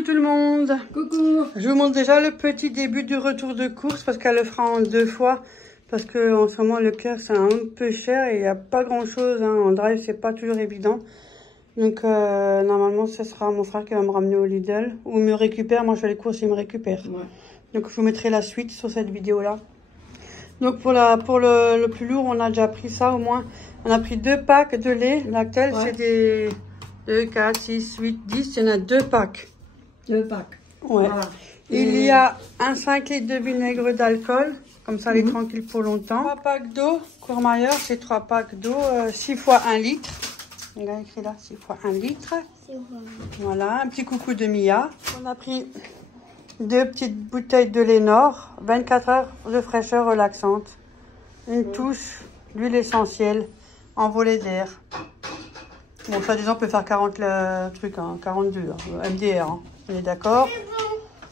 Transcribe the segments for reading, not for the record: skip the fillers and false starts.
Coucou tout le monde. Coucou. Je vous montre déjà le petit début du retour de course parce qu'elle le fera en 2 fois. Parce que en ce moment Leclerc c'est un peu cher et il n'y a pas grand chose. En drive c'est pas toujours évident. Donc normalement ce sera mon frère qui va me ramener au Lidl ou me récupère. Moi je fais les courses et il me récupère. Ouais. Donc je vous mettrai la suite sur cette vidéo là. Donc pour le plus lourd on a déjà pris ça au moins. On a pris 2 packs de lait. Lactel c'est des 2, 4, 6, 8, 10. Il y en a 2 packs. 2 packs. Ouais. Voilà. Il y a un 5 litres de vinaigre d'alcool. Comme ça, elle est tranquille pour longtemps. 3 packs d'eau. Courmayeur, c'est 3 packs d'eau. 6 fois 1 litre. Il a écrit là, 6 fois 1 litre. Voilà, un petit coucou de Mia. On a pris 2 petites bouteilles de Lénor. 24 heures de fraîcheur relaxante. Une touche d'huile essentielle en volée d'air. Bon, ça, disons, on peut faire 40 trucs, hein, 42, hein, MDR. Hein. On est d'accord?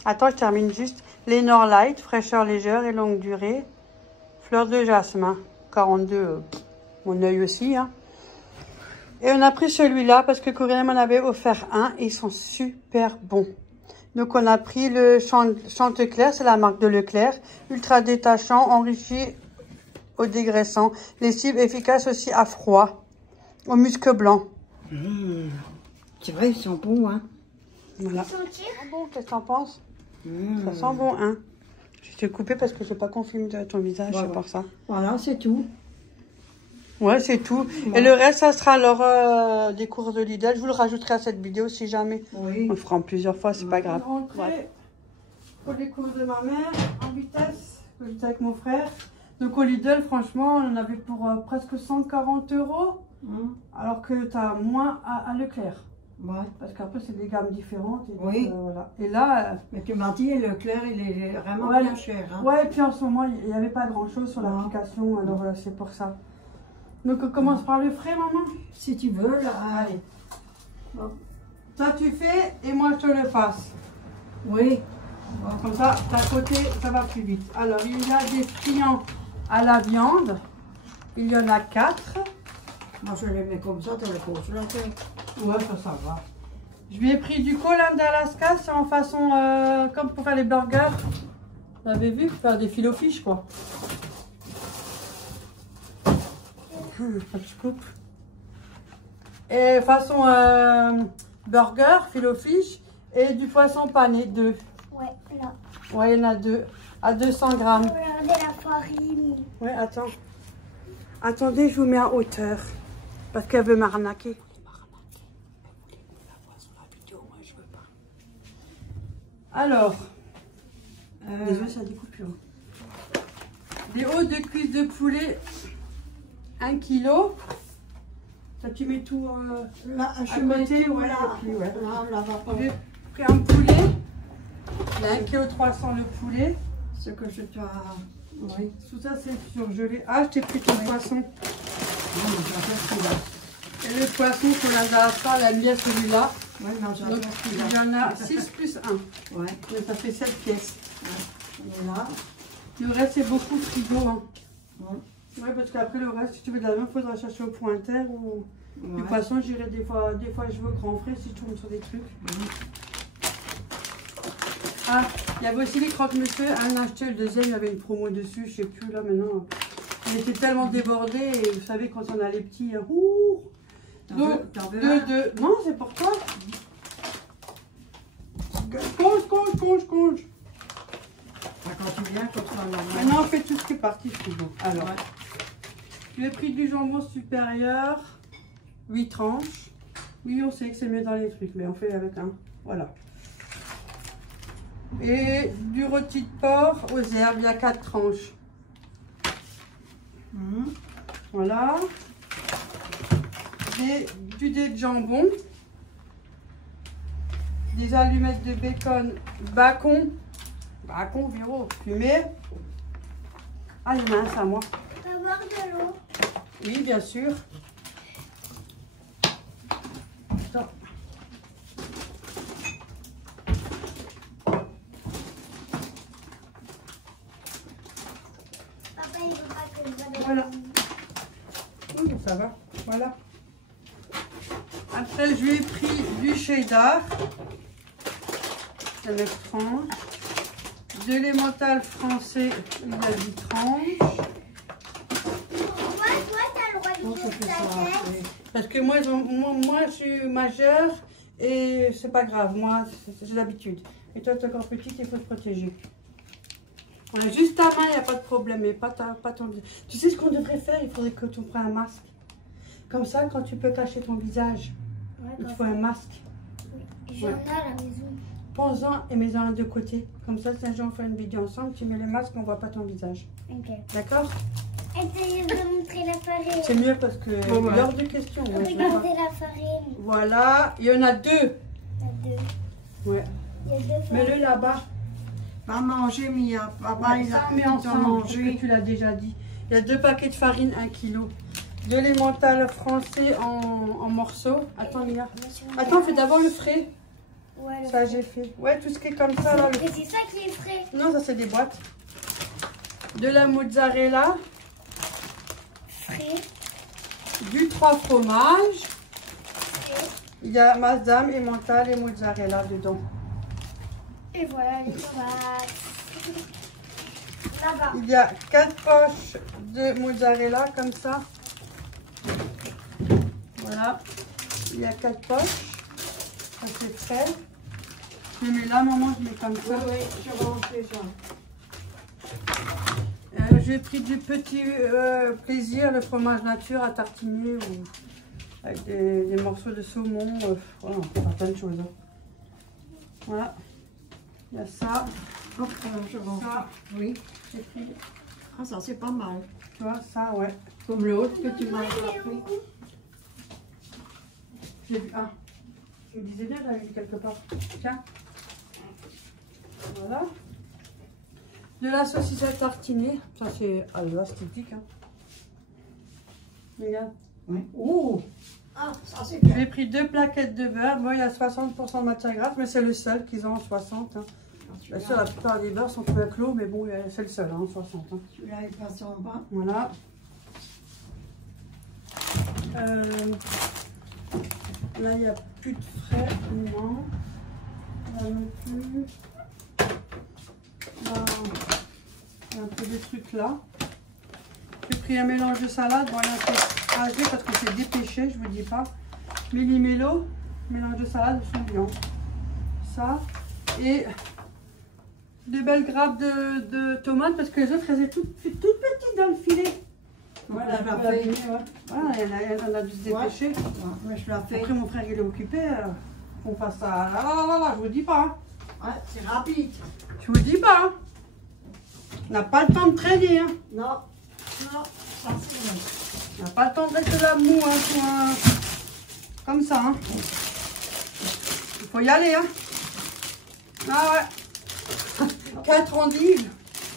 Attends, je termine juste. Lénor Light, fraîcheur légère et longue durée. Fleur de jasmin, 42, mon œil aussi. Hein. Et on a pris celui-là parce que Corinne m'en avait offert un et ils sont super bons. Donc on a pris le Chantecler, c'est la marque de Leclerc. Ultra détachant, enrichi au dégraissant. Lessive efficace aussi à froid. Au musc blanc. C'est vrai, ils sont bons, hein. Voilà. Bon, qu'est-ce que t'en penses? Ça sent bon, hein. Je t'ai coupé parce que je n'ai pas confirmé ton visage, voilà. C'est pour ça. Voilà, c'est tout. Ouais, c'est tout. Ouais. Et le reste, ça sera alors des courses de Lidl. Je vous le rajouterai à cette vidéo si jamais. Oui. On le fera en plusieurs fois, c'est pas grave. Ouais. Pour les courses de ma mère, en vitesse, que j'étais avec mon frère. Donc au Lidl, franchement, on en avait pour presque 140 €. Alors que tu as moins à Leclerc. Ouais. Parce qu'après, c'est des gammes différentes. Et oui. Donc, voilà. Et là... mais tu m'as dit, Leclerc, il est vraiment bien cher. Hein. Ouais, et puis en ce moment, il n'y avait pas grand-chose sur l'application. Alors c'est pour ça. Donc, on commence par le frais, maman? Si tu veux, là. Allez. Bon. Ça, tu fais et moi, je te le fasse. Oui. Bon, comme ça, d'un côté, ça va plus vite. Alors, il y a des friands à la viande. Il y en a 4. Moi, je les mets comme ça, tu les poses la tête. Ouais, ça va. Je lui ai pris du colin d'Alaska, c'est en façon comme pour faire les burgers. Vous avez vu, faire des fil au fish, quoi. Je coupe. Et façon burger, fil au fish, et du poisson pané, 2. Ouais, là. Ouais, il y en a 2, à 200 grammes. Regardez la farine. Ouais, attends. Attendez, je vous mets en hauteur. Parce qu'elle veut m'arnaquer. Alors, les œufs, ça découpe plus. Des hauts de cuisse de poulet, 1 kg. Ça, tu mets tout là, à côté, voilà. Ouais. Là, J'ai pris un poulet. Il y a 1,3 kg le poulet. Ce que je dois... Oui. Tout ça, c'est surgelé. Ah, je t'ai pris ton poisson. Et le poisson qu'on a dans la salle, elle aime bien celui-là. Ouais, non, donc, il y en a 6 plus 1. Ouais. Donc, ça fait 7 pièces. Ouais. Et là, le reste, c'est beaucoup frigo. Hein. Ouais, parce qu'après, le reste, si tu veux de la viande, il faudra chercher au pointeur ou du poisson. J'irai des fois, je veux grand frais si je tourne sur des trucs. Ah, il y avait aussi les croque-monsieur. Un acheté, le deuxième, il y avait une promo dessus. Je sais plus là maintenant. Il était tellement débordé. Et vous savez, quand on a les petits. Donc, 2. Non, c'est pour toi. Conge. Quand tu viens, comme ça, maintenant, on fait tout ce qui est parti frigo. Alors, j'ai pris du jambon supérieur, 8 tranches. Oui, on sait que c'est mieux dans les trucs, mais on fait avec un. Voilà. Et du rôti de porc aux herbes, il y a 4 tranches. Voilà. Du dé de jambon. Des allumettes de bacon, bacon, Véro, fumé. Ah, il y en a un, ça, moi. Tu vas boire de l'eau? Oui, bien sûr. Attends. Papa, il veut pas que je boive de l'eau. Voilà. Oui, ça va. Voilà. Après, je lui ai pris du cheddar. il y a 9 tranches. De l'emmental français, il y a 10 tranches. Pourquoi toi, t'as le droit de Non, je dire fais ta ça. tête? Oui. Parce que moi je suis majeure et c'est pas grave, moi j'ai l'habitude. Et toi, tu es encore petite, il faut te protéger. Voilà, juste ta main, il n'y a pas de problème, mais pas ton visage. Tu sais ce qu'on devrait faire? Il faudrait que tu prennes un masque. Comme ça, quand tu peux cacher ton visage, Ouais, il comme faut un masque. J'en ai à la maison. Prends-en et mets-en un de côté. Comme ça, si un jour on fait une vidéo ensemble, tu mets le masque, on ne voit pas ton visage. Ok. D'accord? Essayez de montrer la farine. C'est mieux parce que Bon, ouais. hors de question. Ouais, je vois. Regardez la farine. Voilà, il y en a 2. Il y a deux. Ouais. Il y a deux farines. Mets-le là-bas. Pas manger, mais papa, il a Mais tout ensemble, parce que mangé. tu l'as déjà dit. Il y a 2 paquets de farine, 1 kg. De l'emmental français en morceaux. Attends, Mia. Attends, fais d'abord le frais. Ouais, le Ça, j'ai fait. Ouais, tout ce qui est comme ça, là. Mais c'est ça qui est frais. Non, ça, c'est des boîtes. De la mozzarella. Frais. Du 3 fromages. Frais. Il y a Masdam, emmental et mozzarella dedans. Et voilà les tomates. Là-bas. Il y a 4 poches de mozzarella, comme ça. Voilà. Il y a 4 poches. Ça, c'est frais. Je mets là, maman, je mets comme ça. Oui, je mange déjà. J'ai pris du petit plaisir, le fromage nature à tartiner ou avec des morceaux de saumon. Voilà, on peut faire plein de choses. Hein. Voilà. Il y a ça. Hop, je mange. Ça. Oui. J'ai pris, Ah, ça, c'est pas mal. tu vois, ça, ouais. Comme l'autre que tu m'as appris. J'ai vu un. Je me disais bien, j'avais vu quelque part. Tiens. Voilà. De la saucisse à tartiner. Ça, c'est élastique. Hein. Regarde. Oui. Oh! Ah, ça, c'est bien. J'ai pris 2 plaquettes de beurre. Bon, il y a 60% de matière grasse, mais c'est le seul qu'ils ont en 60. Hein. Bien sûr, la plupart des beurres sont faits à clos, mais bon, c'est le seul, hein, en 60. Hein. Celui-là, il passe en bas. Voilà. Là, il n'y a plus de frais. Non. Là non plus. Là, il y a un peu de trucs là. J'ai pris un mélange de salade. Bon, il y a un peu rasé parce que c'est dépêché, je vous dis pas. Méli-mélo, mélange de salade, sont bien. Ça. Et des belles grappes de tomates parce que les autres, elles étaient toutes petites dans le filet. Voilà, je la Voilà, fais. elle a dû se dépêcher. Ouais, mais je la fais. Après, mon frère, il est occupé. On passe ça. Là, je vous dis pas. Hein. Ouais, c'est rapide. Je vous dis pas. Hein. On n'a pas le temps de traîner. Hein. Non, non, ça c'est bien. On n'a pas le temps de rester là mou. Hein, comme ça. Hein. Il faut y aller. Hein. Ah ouais. 4 endives.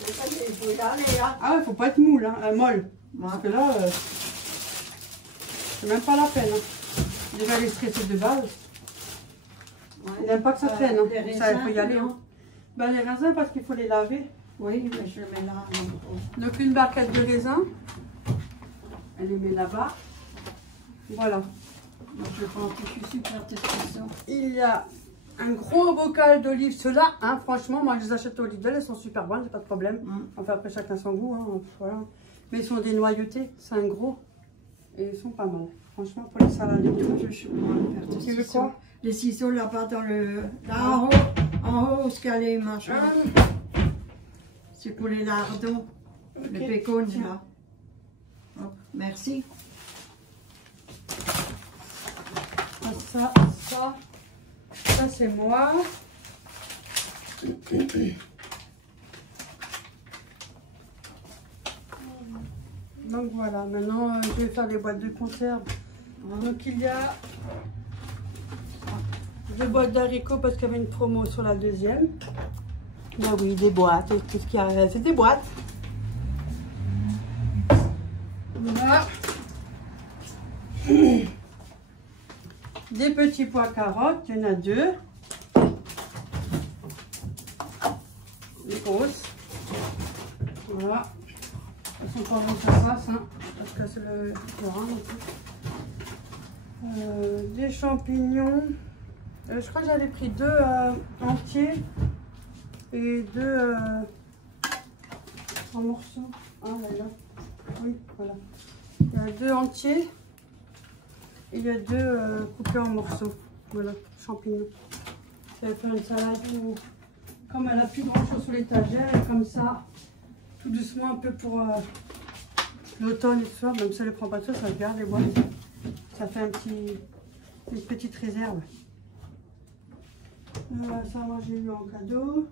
Il faut y aller, hein. Ah ouais, faut pas être moule, hein, molle. Ouais. Parce que là, c'est même pas la peine. Hein. Déjà, les stressés de base. Il n'aime pas que ça traîne. Hein. Les Ça, il faut y raisins, aller. Hein. non? Ben, les raisins, parce qu'il faut les laver. Oui, mais je le mets là. Donc, une barquette de raisins. Elle les met là-bas. Voilà. Moi, je pense que je suis super testation. Il y a un gros bocal d'olives. Ceux-là, hein, franchement, moi, je les achète aux olives d'huile. Elles sont super bonnes, c'est pas de problème. Enfin, après, chacun son goût. Hein, voilà. Mais ils sont dénoyautés. C'est un gros. Et ils sont pas mal. Franchement, pour les salades et tout. Je suis pour faire Tu veux quoi? Les ciseaux là-bas dans le. Là en haut, ce qu'elle est, machin. C'est pour les lardons. Ok. Le pécone, là. Hop, merci. Ça c'est moi. Donc voilà, maintenant je vais faire les boîtes de conserve. Donc il y a 2 boîtes d'haricots parce qu'il y avait une promo sur la deuxième. Ah oui, des boîtes, tout ce qu'il y a, c'est des boîtes. Voilà. Des petits pois carottes, il y en a 2. Des grosses. Voilà. Elles sont pas bonnes ça passe, hein, parce que c'est le rein. Des champignons. Je crois que j'avais pris 2 entiers et 2 en morceaux. Ah là là. Oui, voilà. Il y a 2 entiers et il y a 2 coupés en morceaux. Voilà, champignons. Je vais faire une salade où, comme elle n'a plus grand chose sur l'étagère, et comme ça, tout doucement un peu pour l'automne et tout ça, même si elle ne prend pas de ça, ça se garde les boîtes. Ça fait une petite réserve. Ça, moi j'ai eu en cadeau.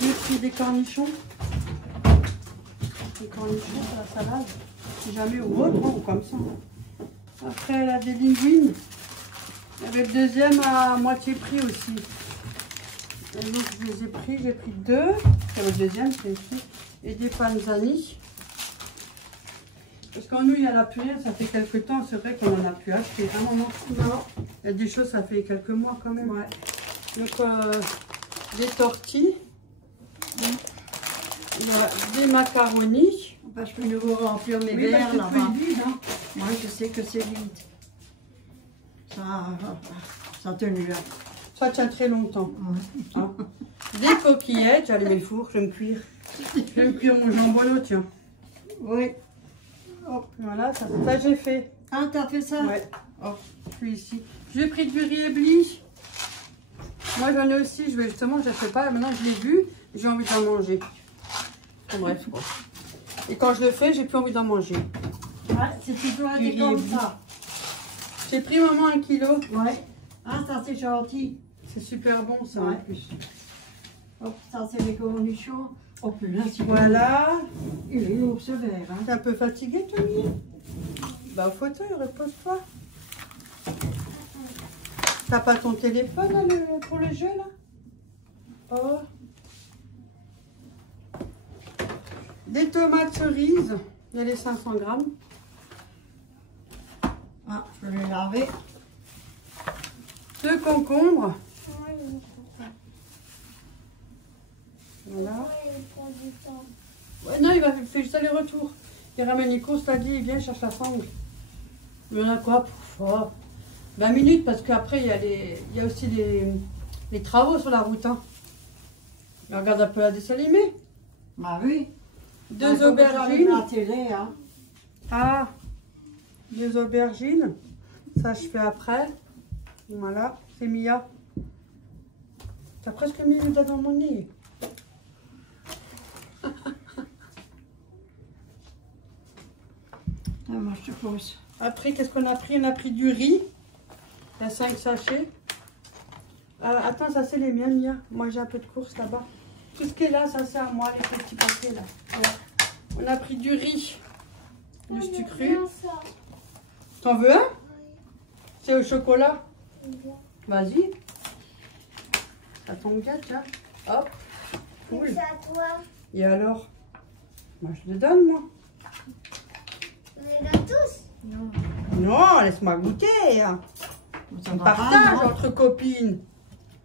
J'ai pris des cornichons. Des cornichons pour la salade. Si jamais ou autre, ou comme ça. Après, elle a des linguines. Il y avait le deuxième à moitié prix aussi. Et donc je les ai pris, j'ai pris 2. Et le deuxième, c'est ici. Et des panzani. Parce qu'en nous, il y a la purée, ça fait quelques temps, c'est vrai qu'on n'en a plus acheté. Un moment. Non. Il y a des choses, ça fait quelques mois quand même. Ouais. Donc, des tortilles. Il y a des macaronis. Bah, je peux nous remplir mes verres là-bas. Hein. Moi, je sais que c'est vide. Ça tenu là. Ça tient très longtemps. Ouais. Hein. Des coquillettes, j'allais mettre le four, je vais me cuire. Je vais me cuire mon jambonneau, tiens. Oui. Oh, voilà, ça j'ai fait. Ah, t'as fait ça? Ouais. Oh, je suis ici. J'ai pris du riz ébli. Moi, j'en ai aussi. Je vais justement, je ne fais pas. Maintenant, je l'ai vu. J'ai envie d'en manger. Bon, bref. Bon. Et quand je le fais, j'ai plus envie d'en manger. Ouais, c'est toujours dit comme ça. J'ai pris maman 1 kilo. Ouais. Ah, ça c'est gentil. C'est super bon, ça. Ouais. En plus. Hop, ça c'est les cornichons. Oh, là, voilà. Il est lourd ce verre. Hein. T'es un peu fatigué, Tony? Bah, au fauteuil, repose-toi. T'as pas ton téléphone là, pour le jeu, là? Oh. Des tomates cerises. Il y a les 500 grammes. Ah, je vais les laver. 2 concombres. Voilà. Ouais, non, il va faire juste aller-retour. Il ramène Nico, c'est-à-dire, il vient chercher la sangle. Il y en a quoi pour 20 minutes, parce qu'après, il y a aussi les travaux sur la route. Hein. Mais regarde un peu la dessin animé. Bah oui. 2 aubergines. La télé, hein. Ah, 2 aubergines. Ça, je fais après. Voilà, c'est Mia. T'as presque mis le doigt dans mon nez. Ah, moi, je te pose. Après, qu'est-ce qu'on a pris? On a pris du riz. Il y a 5 sachets. Attends, ça c'est les miens, Mia. Moi, j'ai un peu de course là-bas. Tout ce qui est là, ça c'est à moi, les petits paquets là. Voilà. On a pris du riz. Du sucru. T'en veux un? C'est au chocolat. Vas-y. Ça tombe bien, tiens. Hop. Cool. C'est à toi. Et alors? Moi, je le donne, moi. On les donne tous? Non. Non, laisse-moi goûter. On partage entre copines.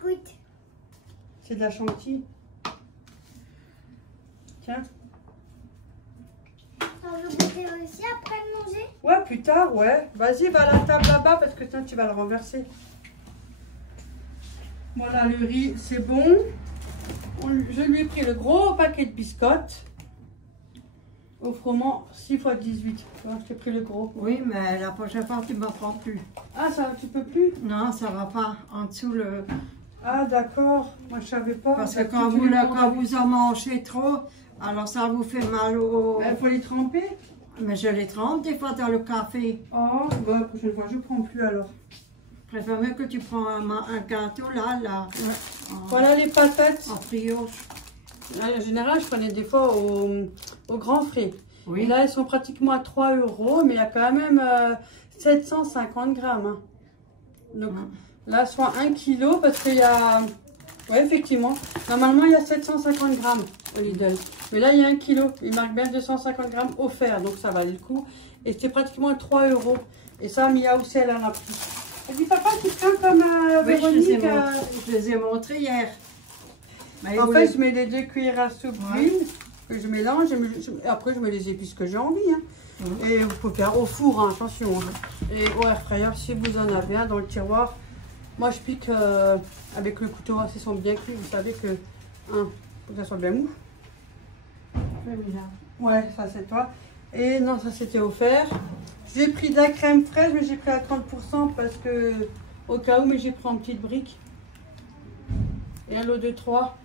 Goûte. C'est de la chantilly. Tiens. On veut goûter aussi après de manger? Ouais, plus tard, ouais. Vas-y, va à la table là-bas parce que sinon tu vas le renverser. Voilà, le riz, c'est bon. Je lui ai pris le gros paquet de biscottes. Au froment 6 x 18. Ouais, je t'ai pris le gros. Oui, mais la prochaine fois, tu ne m'en prends plus. Ah, ça, tu peux plus? Non, ça va pas. En dessous, le... Ah, d'accord. Moi, je savais pas. Parce que quand vous en mangez trop, alors ça vous fait mal au... Il faut les tremper. Mais je les trempe des fois dans le café. Oh, bah, la prochaine fois, je ne prends plus alors. Je préfère mieux que tu prends un gâteau là. Ouais. Voilà les patates. En brioche. En général, je prenais des fois au grand frais. Oui. Et là, elles sont pratiquement à 3 €, mais il y a quand même 750 grammes. Hein. Donc là, soit 1 kg, parce qu'il y a... Oui, effectivement. Normalement, il y a 750 grammes au Lidl. Mais là, il y a 1 kg. Il marque bien 250 grammes offert, donc ça valait le coup. Et c'était pratiquement à 3 €. Et ça, Mia aussi, elle en a pris. Elle dit, papa, tu prends comme Oui, Véronique. je les ai montrés hier. Mais en fait, je mets les 2 cuillères à soupe d'huile, que je mélange, et après je mets les épices que j'ai envie. Hein. Et vous pouvez faire au four, hein, attention. Hein. Et au air fryer, si vous en avez un dans le tiroir, Moi, je pique avec le couteau, ils sont bien cuits. Vous savez que, faut que ça soit bien mou. Ouais, ça c'est toi. Et non, ça c'était offert. J'ai pris de la crème fraîche, mais j'ai pris à 30% parce que, au cas où, mais j'ai pris en petite brique. Et un lot de 3.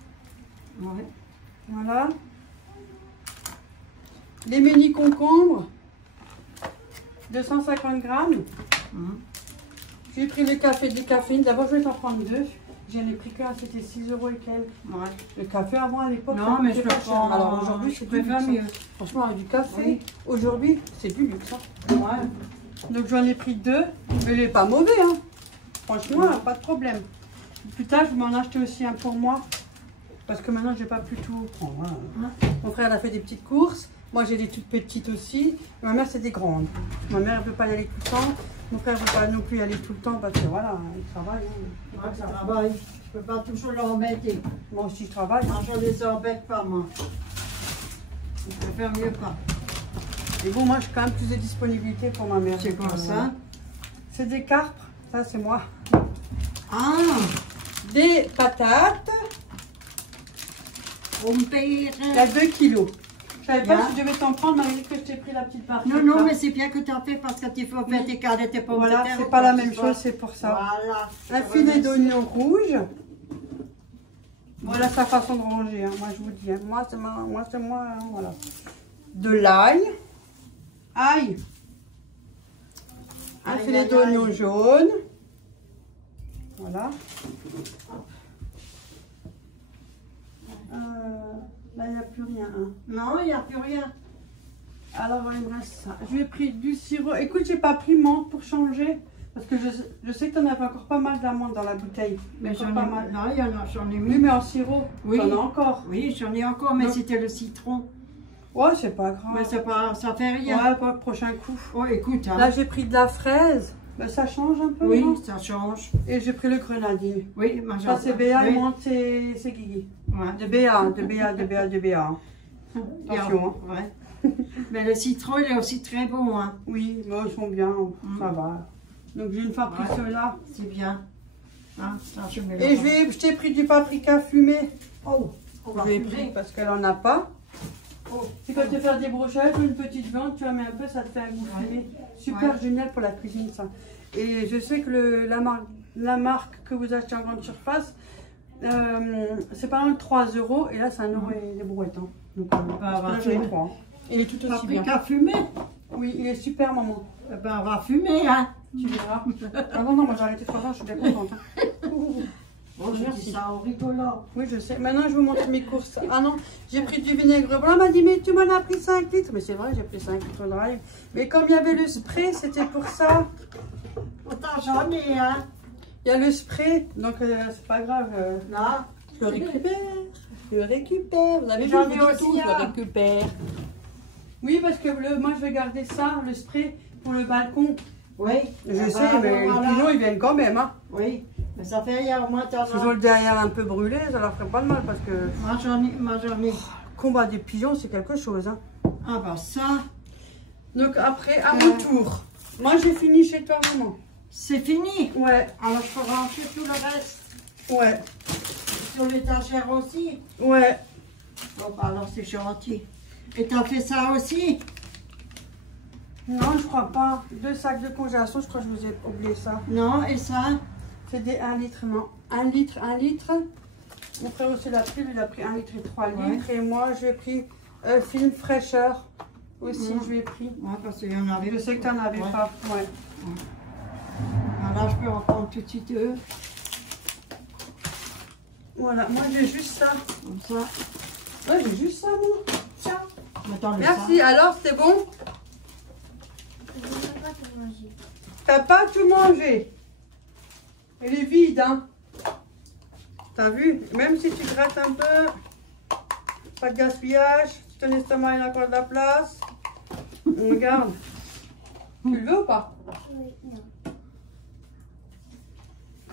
Ouais. Voilà. Les mini concombres, 250 grammes. J'ai pris le café de caféine. D'abord, je vais t'en prendre 2. J'en ai pris qu'un, c'était 6 € et quelques. Ouais. Le café avant à l'époque, non, mais je pas cher. prends. Alors aujourd'hui, c'est du luxe. mieux. Franchement, avec du café, Oui. aujourd'hui, c'est du luxe. Hein. Ouais. Donc j'en ai pris 2, mais il n'est pas mauvais. Hein. Franchement, pas de problème. Plus tard, je vais m'en acheter aussi un pour moi. Parce que maintenant, je n'ai pas pu tout prendre. Hein. Mon frère a fait des petites courses. Moi, j'ai des toutes petites aussi. Ma mère, c'est des grandes. Ma mère ne peut pas y aller tout le temps. Mon frère ne peut pas non plus y aller tout le temps parce que voilà, il travaille. Hein. Moi, ça travaille. Je ne peux pas toujours l'embêter. Moi aussi, je travaille. Moi, je ne les embête pas, moi. Je préfère mieux pas. Et bon, moi, j'ai quand même plus de disponibilité pour ma mère. C'est quoi ça? C'est des carpes. Ça, c'est moi. Ah! Des patates. On me paye. Il y a 2 kilos. Je savais pas Bien. si je devais t'en prendre, malgré que je t'ai pris la petite partie. Non, non, mais c'est bien que tu as fait parce que tu faut faire tes cadettes et pommes Voilà, de terre. c'est pas la même chose, c'est pour ça. Voilà. Un filet d'oignon rouge. Voilà sa façon de ranger, hein. Moi je vous dis, hein. Moi c'est moi, hein, voilà. De l'ail. Ail. Un Aïe, filet aïe, d'oignon aïe. jaune. Voilà. Là il n'y a plus rien. Hein. Non, il n'y a plus rien. Alors il me reste ça. Je lui ai pris du sirop. Écoute, j'ai pas pris menthe pour changer. Parce que je sais que tu en avais encore pas mal d'amandes dans la bouteille. Mais Encore j'en pas ai, mal. non, il y en a, j'en ai Oui, mis. mais en sirop, Oui. t'en as encore. Oui, j'en ai encore, mais Donc- c'était le citron. Ouais, c'est pas grave. Mais c'est pas, ça fait rien. Ouais, pas le prochain coup. Oh, écoute, hein. Là, j'ai pris de la fraise. Ben, ça change un peu, Oui, non? ça change. Et j'ai pris le grenadier. Oui, moi Ça, c'est Béa, oui. et moi, c'est Guigui. Ouais. De Béa, de Béa, de Béa, de Béa. Attention, hein. Ouais. Mais le citron, il est aussi très bon, hein. Oui, mais ils sont bien, ça va. Donc, j'ai une fois pris Ouais. ceux-là. C'est bien. Hein, ça, je mets Et le- je t'ai pris du paprika fumé. Oh, on va Je l'ai fumer. pris parce qu'elle en a pas. Oh. C'est quand tu fais des brochettes ou une petite viande, tu en mets un peu, ça te fait un goût fumé. Super Ouais. génial pour la cuisine, ça. Et je sais que la marque que vous achetez en grande surface, c'est pas loin de 3 €. Et là, c'est 1 € et des brouettes. Hein. Donc, Bah, là, j'en ai 3. Hein. Il est tout aussi bien. Paprika fumé. Oui, il est super, maman. Eh ben, on va fumer, hein. Tu verras. Ah non, moi j'ai arrêté 3 ans, je suis bien contente. Hein. Bon, je Merci. dis ça en rigolant. Oui, je sais. Maintenant, je vous montre mes courses. Ah non, j'ai pris du vinaigre blanc. Elle m'a dit, mais tu m'en as pris 5 litres. Mais c'est vrai, j'ai pris 5 litres de drive. Mais comme il y avait le spray, c'était pour ça. Pourtant, j'en ai, hein. Il y a le spray, donc c'est pas grave. Là. Je le récupère. Je le récupère. Vous avez vu, J'en je ai vous dis aussi tout, je le un. récupère. Oui, parce que moi, je vais garder ça, le spray, pour le balcon. Oui. Je Ah sais, bah, mais voilà. les pigeons, ils viennent quand même. Hein. Oui. Mais ça fait rien, au moins, t'en S'ils ont as. le derrière un peu brûlé, ça leur ferait pas de mal parce que le Moi, j'en ai. combat des pigeons, c'est quelque chose. Hein. Ah, bah, ça. Donc après, à mon tour. Moi, j'ai fini chez toi, maman. C'est fini. Ouais, Alors, je peux ranger tout le reste. ouais, Sur l'étagère aussi. ouais. Bon, bah, alors, c'est gentil. Et t'as fait ça aussi? Non, je crois pas. 2 sacs de congélation, je crois que je vous ai oublié ça. Non, et ça? C'est des 1 litre, non. 1 litre, 1 litre. Mon frère aussi l'a pris, lui il a pris 1 litre et 3 litres. Et moi, j'ai pris film fraîcheur aussi, je lui ai pris. Ouais, parce qu'il y en avait. Je sais que tu n'en avais Ouais. pas. Ouais. Alors, je peux en prendre tout de suite deux. Voilà, moi j'ai juste ça. Comme ça. Ouais, j'ai juste ça, moi. Tiens. Attends, le Merci, alors c'est bon? Je ne peux pas tout manger. T'as pas tout mangé. Elle est vide, hein. T'as vu? Même si tu grattes un peu, pas de gaspillage. Si ton estomac il a encore de la place. On regarde. Tu le veux ou pas? Oui, non.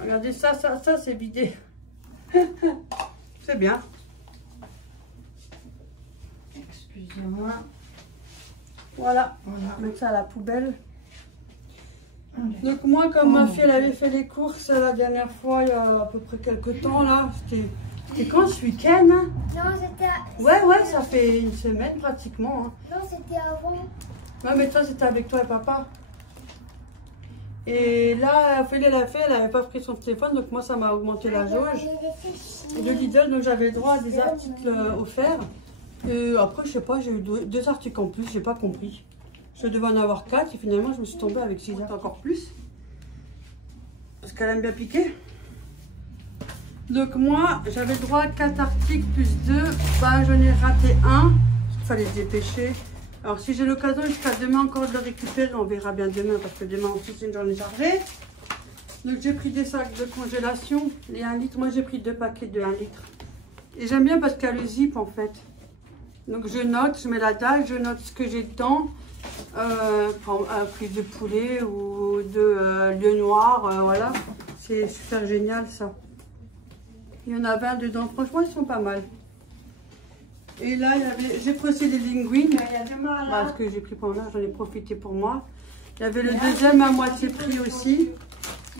Regardez ça, c'est vidé. C'est bien. Excusez-moi. Voilà. Voilà. On va mettre ça à la poubelle. Donc moi, comme ma fille, elle avait fait les courses la dernière fois, il y a à peu près quelques temps, là. C'était quand, ce week-end, hein? Non, c'était... Ouais, ça fait une semaine pratiquement. Hein. Non, c'était avant. Ouais, mais toi, c'était avec toi et papa. Et là, elle n'avait pas pris son téléphone, donc moi, ça m'a augmenté la jauge. Et de Lidl, donc j'avais le droit à des articles offerts. Et après, je sais pas, j'ai eu deux articles en plus, j'ai pas compris. Je devais en avoir 4 et finalement, je me suis tombée avec 6 encore plus. Parce qu'elle aime bien piquer. Donc moi, j'avais le droit à 4 articles plus 2. Bah, j'en ai raté un, parce qu'il fallait se dépêcher. Alors si j'ai l'occasion jusqu'à demain encore de le récupérer, on verra bien demain, parce que demain aussi c'est une journée chargée. Donc j'ai pris des sacs de congélation, les 1 litre. Moi j'ai pris 2 paquets de 1 litre. Et j'aime bien parce qu'il y a le zip en fait. Donc je note, je mets la date, je note ce que j'ai dedans. Un prix de poulet ou de lieu noir, voilà. C'est super génial ça. Il y en a 20 dedans, franchement ils sont pas mal. Et là, j'ai pris des linguines, parce que j'ai pris pour moi, j'en ai profité pour moi. Il y avait le deuxième à moitié prix aussi,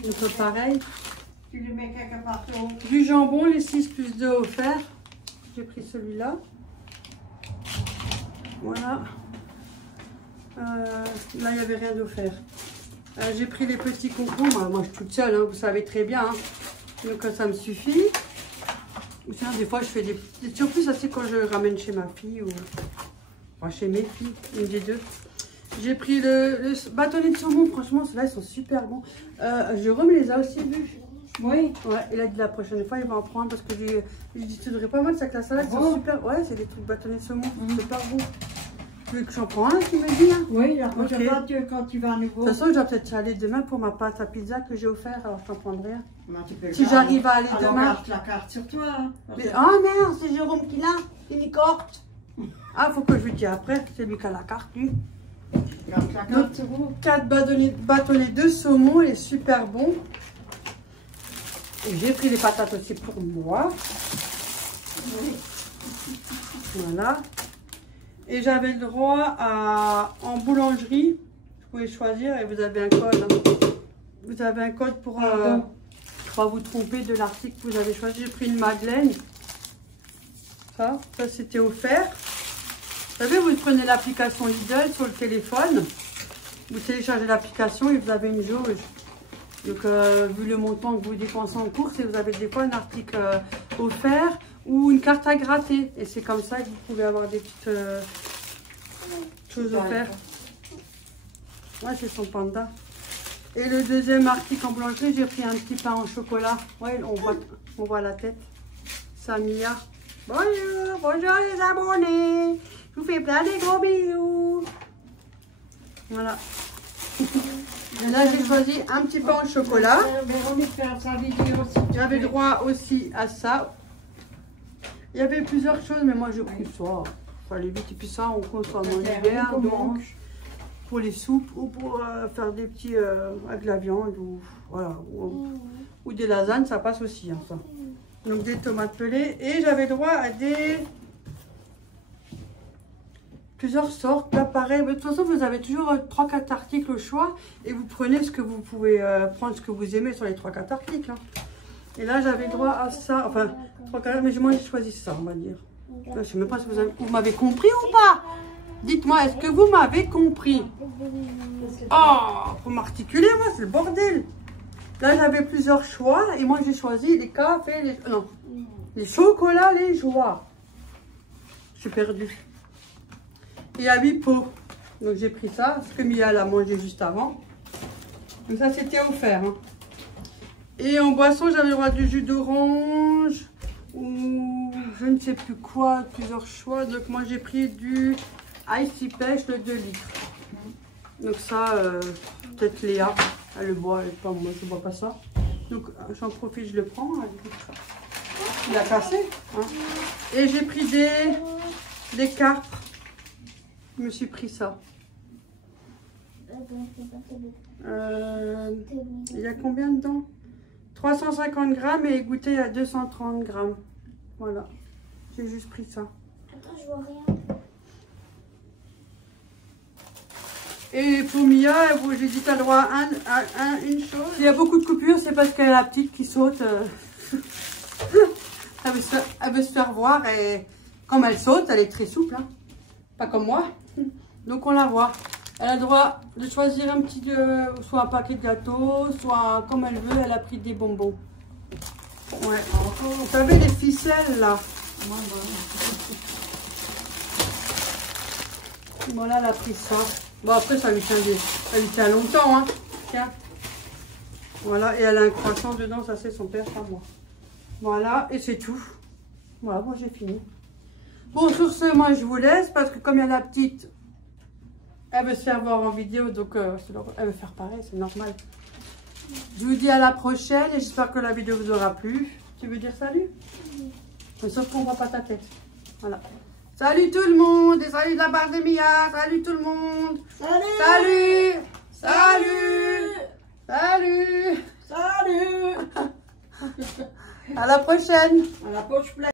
donc pareil. Tu lui mets quelque part au... Du jambon, les 6 plus 2 offerts. J'ai pris celui-là. Voilà. Là, il n'y avait rien d'offert. J'ai pris les petits concombres. Moi, je suis toute seule, hein, vous savez très bien. Hein. Donc, ça me suffit. Ou sinon, des fois, je fais des... Surtout, ça, c'est quand je ramène chez ma fille ou enfin, chez mes filles, une des deux. J'ai pris le bâtonnet de saumon. Franchement, ceux-là, ils sont super bons. Jérôme les a aussi vus. Oui. Ouais, il a dit la prochaine fois, il va en prendre parce que j'ai dit, tu devrais pas mal ça que la salade, c'est super. Ouais, c'est des trucs bâtonnets de saumon, c'est pas bon. Tu veux que j'en prends un, tu me dis là? Oui, la prochaine fois quand tu vas à nouveau. De toute façon, je dois peut-être aller demain pour ma pâte à pizza que j'ai offert, alors je t'en prendrai un. Ben, Si j'arrive à aller demain. Garde la carte sur toi. Hein. Ah merde, c'est Jérôme qui l'a, c'est une carte. Ah, faut que je lui dise après, c'est lui qui a la carte, lui. Garde la carte sur vous. 4 bâtonnets de saumon, il est super bon. Et j'ai pris les patates aussi pour moi. Oui. Voilà. Et j'avais le droit en boulangerie. Vous pouvez choisir et vous avez un code. Hein. Vous avez un code pour pas vous tromper de l'article que vous avez choisi. J'ai pris une madeleine. Ça c'était offert. Vous savez, vous prenez l'application Lidl sur le téléphone. Vous téléchargez l'application et vous avez une jauge. Donc, vu le montant que vous dépensez en course, et vous avez des fois un article offert ou une carte à gratter. Et c'est comme ça que vous pouvez avoir des petites choses offertes. Ouais, c'est son panda. Et le deuxième article en boulangerie, j'ai pris un petit pain au chocolat. Ouais, on voit la tête. Samia. Bonjour, bonjour les abonnés. Je vous fais plein de gros bisous. Voilà. Et là, j'ai choisi un petit pain au chocolat. J'avais droit aussi à ça. Il y avait plusieurs choses, mais moi, j'ai pris ça. Il fallait vite. Et puis ça, on consomme en hiver, donc pour les soupes ou pour faire des petits avec de la viande ou, voilà, ou des lasagnes, ça passe aussi. Hein, ça. Donc des tomates pelées. Et j'avais droit à plusieurs sortes. Là, pareil. De toute façon, vous avez toujours 3-4 articles au choix. Et vous prenez ce que vous pouvez prendre, ce que vous aimez sur les 3-4 articles. Hein. Et là, j'avais droit à ça. Enfin, 3-4, mais moi, j'ai choisi ça, on va dire. Je ne sais même pas si vous m'avez compris ou pas. Dites-moi, est-ce que vous m'avez compris? Oh, faut m'articuler, moi, c'est le bordel. Là, j'avais plusieurs choix. Et moi, j'ai choisi les cafés, les chocolats, les joies. Je suis perdue. Et à 8 pots. Donc j'ai pris ça, ce que Mia a mangé juste avant. Donc ça c'était offert. Hein. Et en boisson, j'avais le droit du jus d'orange ou je ne sais plus quoi, plusieurs choix. Donc moi j'ai pris du Icy Pêche, le 2 litres. Donc ça, peut-être Léa, elle le boit, pas moi je ne bois pas ça. Donc j'en profite, je le prends. Il a cassé. Hein. Et j'ai pris des carpes. Je me suis pris ça. Il y a combien dedans? 350 grammes et goûter à 230 grammes. Voilà. J'ai juste pris ça. Attends, je vois rien. Et pour Mia, j'ai dit t'as le droit à une chose. S'il y a beaucoup de coupures, c'est parce qu'elle a la petite qui saute. Elle veut se faire voir et comme elle saute, elle est très souple. Hein. Pas comme moi. Donc on la voit. Elle a le droit de choisir un petit, soit un paquet de gâteaux, soit comme elle veut. Elle a pris des bonbons. Ouais. Vous savez les ficelles là. Voilà, elle a pris ça. Bon après ça lui tient longtemps. Hein. Tiens. Voilà, et elle a un croissant dedans, ça c'est son père, pas moi. Voilà, et c'est tout. Voilà, bon j'ai fini. Bon, sur ce, moi je vous laisse parce que comme il y a la petite, elle veut se faire voir en vidéo, donc elle veut faire pareil, c'est normal. Je vous dis à la prochaine et j'espère que la vidéo vous aura plu. Tu veux dire salut? Mais sauf qu'on ne voit pas ta tête. Voilà. Salut tout le monde et salut de la part de Mia. Salut tout le monde. Salut. Salut. Salut. Salut. Salut. À la prochaine. À la poche pleine.